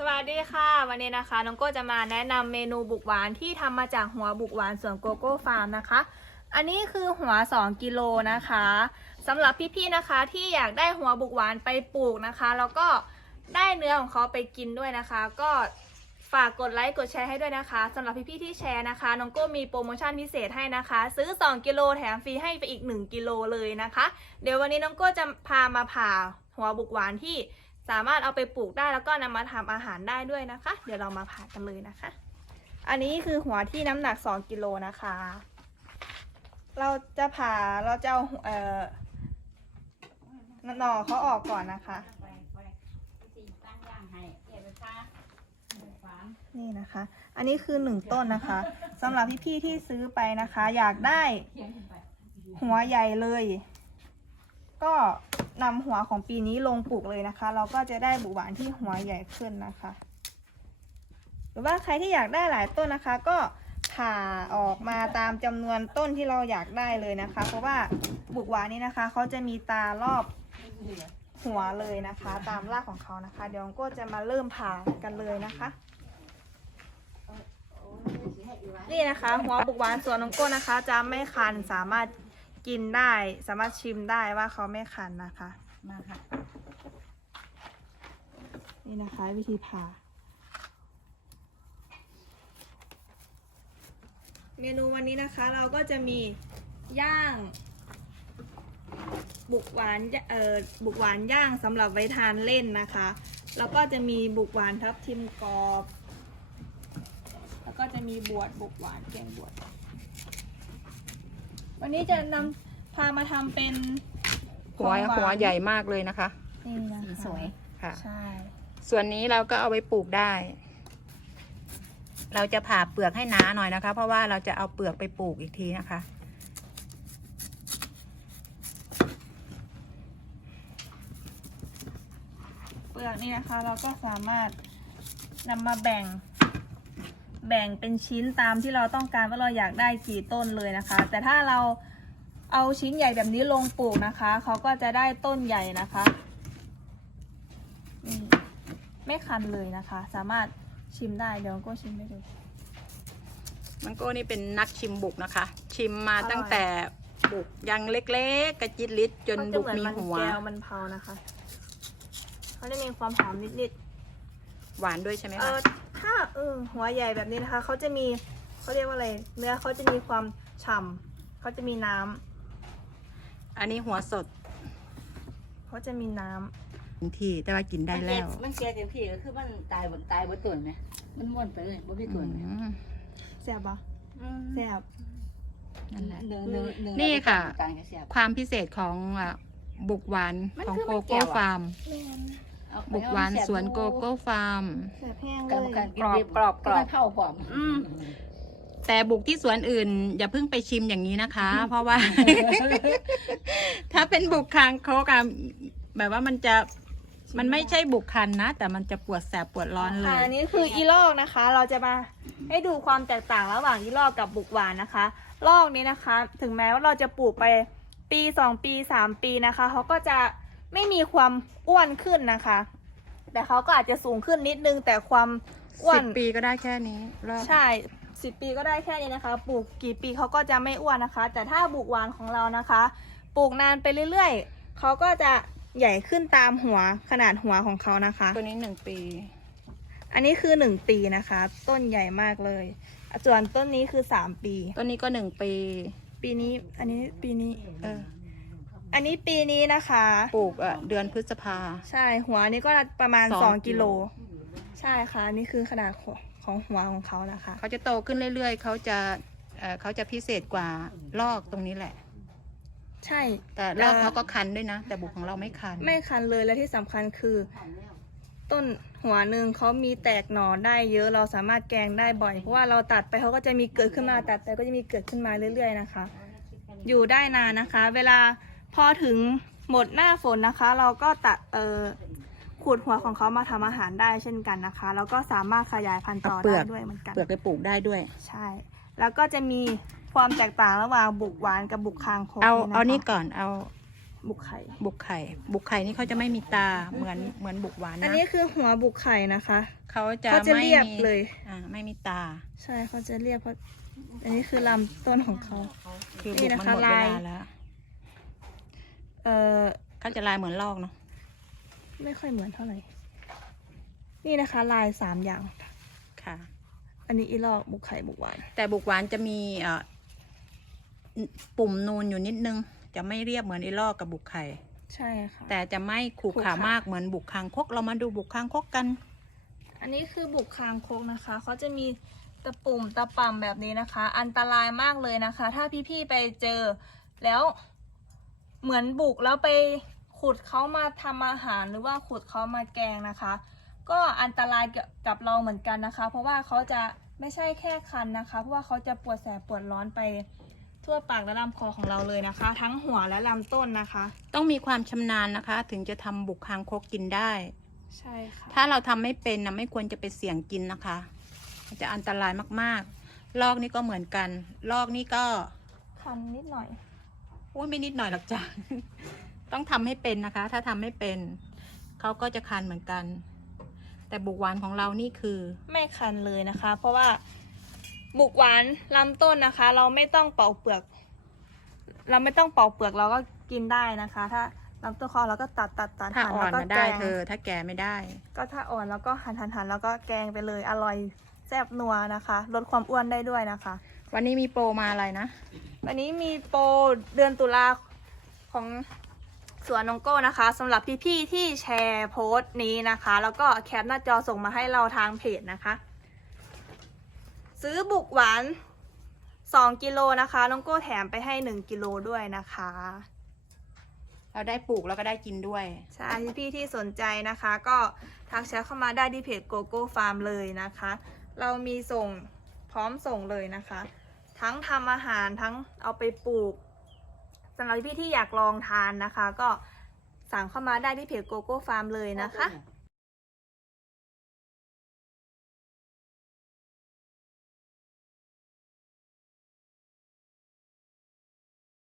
สวัสดีค่ะ วันนี้นะคะน้องโก้จะมาแนะนำเมนูบุกหวานที่ทำมาจากหัวบุกหวานสวนโกโก้ฟาร์มนะคะ อันนี้คือหัว 2 กิโลนะคะสำหรับพี่ๆนะคะที่อยากได้หัวบุกหวานไปปลูกนะคะ แล้วก็ได้เนื้อของเขาไปกินด้วยนะคะ ก็ฝากกดไลค์กดแชร์ให้ด้วยนะคะสำหรับพี่ๆที่แชร์นะคะน้องโก้มีโปรโมชั่นพิเศษให้นะคะ ซื้อ 2 กิโลแถมฟรีให้ไปอีก 1 กิโลเลยนะคะ เดี๋ยววันนี้น้องโก้จะพามาผ่าหัวบุกหวานที่ สามารถเอาไปปลูกได้แล้วก็นำมาทำอาหารได้ด้วยนะคะ เดี๋ยวเรามาผ่ากันเลยนะคะ อันนี้คือหัวที่น้ำหนัก 2กิโลนะคะ เราจะผ่าเราจะเอาเอ่อหน่อเขาออกก่อนนะคะ นี่นะคะ อันนี้คือหนึ่งต้นนะคะสำหรับพี่ๆที่ซื้อไปนะคะ อยากได้หัวใหญ่เลย ก็ นำหัวของปีนี้ลงปลูกเลยนะคะ เราก็จะได้บุหวานที่หัวใหญ่ขึ้นนะคะ หรือว่าใครที่อยากได้หลายต้นนะคะ ก็ผ่าออกมาตามจำนวนต้นที่เราอยากได้เลยนะคะ เพราะว่าบุกหวานนี้นะคะเขาจะมีตารอบหัวเลยนะคะ ตามรากของเขานะคะ เดี๋ยวก็จะมาเริ่มผ่ากันเลยนะคะนี่นะคะ หัวบุกหวานส่วนน้องโก้นะคะ จะไม่คันสามารถ กินได้ สามารถชิมได้ว่าเขาไม่คันนะคะมาค่ะ นี่นะคะวิธีผ่า เมนูวันนี้นะคะเราก็จะมีย่าง บุกหวานเอ่อบุกหวานย่างสำหรับไว้ทานเล่นนะคะ แล้วก็จะมีบุกหวานทับทิมกรอบ แล้วก็จะมีบวชบุกหวานแกงบวช วันนี้จะนำพามาทำเป็นหัวของาหัวนใหญ่มากเลยนะคะ นี่นะคะสีสวย ค่ะ ใช่ ส่วนนี้เราก็เอาไว้ปลูกได้ เราจะผ่าเปลือกให้หนาหน่อยนะคะ เพราะว่าเราจะเอาเปลือกไปปลูกอีกทีนะคะ เปลือกนี่นะคะ เราก็สามารถนำมาแบ่ง แบ่งเป็นชิ้นตามที่เราต้องการว่าเราอยากได้กี่ต้นเลยนะคะ แต่ถ้าเราเอาชิ้นใหญ่แบบนี้ลงปลูกนะคะ เขาก็จะได้ต้นใหญ่นะคะนี่ไม่คันเลยนะคะ สามารถชิมได้เดี๋ยวก็ชิมได้เลยมันโก้นี่เป็นนักชิมบุกนะคะ ชิมมาอร่อยตั้งแต่บุกยังเล็กๆ กระจิตลิดจนเขาจะบุกเหมือนมีมันหัวแก้วมันเผานะคะเขาจะมีความหอมนิดๆ หวานด้วยใช่ไหมเอคะอ ถ้าเออหัวใหญ่แบบนี้นะคะเขาจะมีเขาเรียกว่าอะไร เนื้อเขาจะมีความฉ่ำเขาจะมีน้ำอันนี้หัวสดเขาจะมีน้ำที่แต่ว่ากินได้แล้วมันเสียเต็มที่ก็คือมันตายบนตายบนตัวไหมมันม้วนไปเลยบ่มีตัวไหมอืมแซ่บปะแซ่บนั่นแหละ หนึ่งหนึ่งหนึ่งนี่ค่ะ กลางจะเสียบ ความพิเศษของอะบุกหวานมันของคือโกมันแก้โก้วอะ ฟาร์ม แม่นเอไป บุกหวานเอสวนโกโก้ฟาร์มแซ่บแห้งกเลลางยกลางกรอบกรอบกรอบเท่าความอืมแต่บุกที่สวนอื่น อย่าเพิ่งไปชิมอย่างนี้นะคะ เพราะว่า ถ้าเป็นบุกคางโคกอะแบบว่ามันจะมันไม่ใช่บุกคันนะ แต่มันจะปวดแสบปวดร้อนเลค่ะย อันนี้คืออีลอกนะคะ เราจะมาให้ดูความแตกต่างระหว่างอีลอกกับบุกหวานนะคะ ลอกนี้นะคะ ถึงแม้ว่าเราจะปลูกไปปีสองปีสามปีนะคะเขาก็จะ ไม่มีความอ้วนขึ้นนะคะ แต่เขาก็อาจจะสูงขึ้นนิดนึง แต่ความอ้วสินบปีก็ได้แค่นี้รอบใช่สิบปีก็ได้แค่นี้นะคะ ปลูกกี่ปีเขาก็จะไม่อ้วนนะคะ แต่ถ้าบุกหวานของเรานะคะ ปลูกนานไปเรื่อยๆเขาก็จะใหญ่ขึ้นตามหัวขนาดหัวของเขานะคะ ตัวนี้หนึ่งปี อันนี้คือหนึ่งปีนะคะ ต้นใหญ่มากเลย ส่วนต้นนี้คือสามปี ตัวนี้ก็หนึ่งปี ปีนี้อันนี้ปีนี้ เออ อันนี้ปีนี้นะคะ ปลูกอะเดือนพฤษภา ใช่หัวนี้ก็ประมาณ สองสองกิกิโลโลใช่ค่ะ นี่คือขนาดของของหัวของเขานะคะ เขาจะโตขึ้นเรื่อยๆ เขาจะเอ่อเขาจะพิเศษกว่าลอกตรงนี้แหละ ใช่ แต่ลอกเขาก็คันด้วยนะ แต่บุกของเราไม่คัน ไม่คันเลยและที่สำคัญคือ ต้นหัวหนึ่งเขามีแตกหน่อได้เยอะเราสามารถแกงได้บ่อย เพราะว่าเราตัดไปเขาก็จะมีเกิดขึ้นมาตัดไปก็จะมีเกิดขึ้นมาเรื่อย ๆ นะคะ อยู่ได้นานนะคะ เวลา พอถึงหมดหน้าฝนนะคะ เราก็ตัดเออขูดหัวของเขามาทำอาหารได้เช่นกันนะคะ แล้วก็สามารถขยายพันธุ์ต่อเอาเปลืได้อก ด้วยเหมือนกัน เปลือกไปปลูกได้ด้วย ใช่ แล้วก็จะมีความแตกต่างระหว่างบุกหวานกับบุกคางคกเอาะคะเอานี่ก่อนเอาบุกไข่ บุกไข่ บุกไข่นี่เขาจะไม่มีตาเหมือนเหมือนบุกหวานอันนะนี้คือหัวบุกไข่นะคะ เขาจะเขาจะไม่เรียบมีเลย อ่าไม่มีตา ใช่เขาจะเรียบเพราะอันนี้คือลำต้นของเขา คือนี่บุกนะมันคะหมดเวลายลาแล้ว เอ่อเขาจะลายเหมือนลอกเนาะไม่ค่อยเหมือนเท่าไหร่ นี่นะคะ ลายสามอย่าง ค่ะ อันนี้อีลอกบุกไข่บุกหวาน แต่บุกหวานจะมีเอ่อปุ่มนูนอยู่นิดนึง จะไม่เรียบเหมือนอีลอกกับบุกไข่ ใช่ค่ะ แต่จะไม่ขูขรุขาขระมากเหมือนบุกคางคก เรามาดูบุกคางคกกัน อันนี้คือบุกคางคกนะคะ เขาจะมีตะปุ่มตะป่ำแบบนี้นะคะ อันตรายมากเลยนะคะ ถ้าพี่ๆไปเจอแล้ว เหมือนบุกแล้วไปขุดเขามาทำอาหารหรือว่าขุดเขามาแกงนะคะ ก็อันตรายกับเราเหมือนกันนะคะ เพราะว่าเขาจะไม่ใช่แค่คันนะคะ เพราะว่าเขาจะปวดแสบปวดร้อนไปทั่วปากและลำคอของเราเลยนะคะ ทั้งหัวและลำต้นนะคะ ต้องมีความชำนาญนะคะ ถึงจะทำบุกคางคกกินได้ ใช่ค่ะถ้าเราทำไม่เป็นนะไม่ควรจะไปเสี่ยงกินนะคะมันจะอันตรายมากๆ ลอกนี่ก็เหมือนกัน ลอกนี่ก็คันนิดหน่อย อุ้ยไม่นิดหน่อยหรอกจ้ะต้องทำให้เป็นนะคะ ถ้าทำไม่เป็นเขาก็จะคันเหมือนกัน แต่บุกหวานของเรานี่คือ ไม่คันเลยนะคะ เพราะว่าบุกหวานลำต้นนะคะ เราไม่ต้องเป่าเปลือก เราไม่ต้องเป่าเปลือกเราก็กินได้นะคะ ถ้าลำต้นคอเราก็ตัดตัดตัดถ้าหั่นอ่อแล้วก็นมาแกได้งเธอ ถ้าแก่ไม่ได้ ก็ถ้าอ่อนแล้วก็หั่นหั่นหั่นแล้วก็แกงไปเลยอร่อยแซ่บนัวนะคะ ลดความอ้วนได้ด้วยนะคะ วันนี้มีโปรมาอะไรนะวันนี้มีโปรเดือนตุลาของสวนนงโก้นะคะสำหรับพี่ๆที่แชร์โพสต์นี้นะคะ แล้วก็แคปหน้าจอส่งมาให้เราทางเพจนะคะ ซื้อบุกหวาน 2 กิโลนะคะน้องโก้แถมไปให้ 1 กิโลด้วยนะคะ เราได้ปลูกแล้วก็ได้กินด้วย ใช่พี่ๆที่สนใจนะคะ ก็ทักแชทเข้ามาได้ที่เพจโกโก้ฟาร์มเลยนะคะ เรามีส่งพร้อมส่งเลยนะคะ ทั้งทำอาหารทั้งเอาไปปลูกสำหรับพี่ที่อยากลองทานนะคะ ก็สั่งเข้ามาได้ที่เพจโกโก้ฟาร์มเลยนะคะ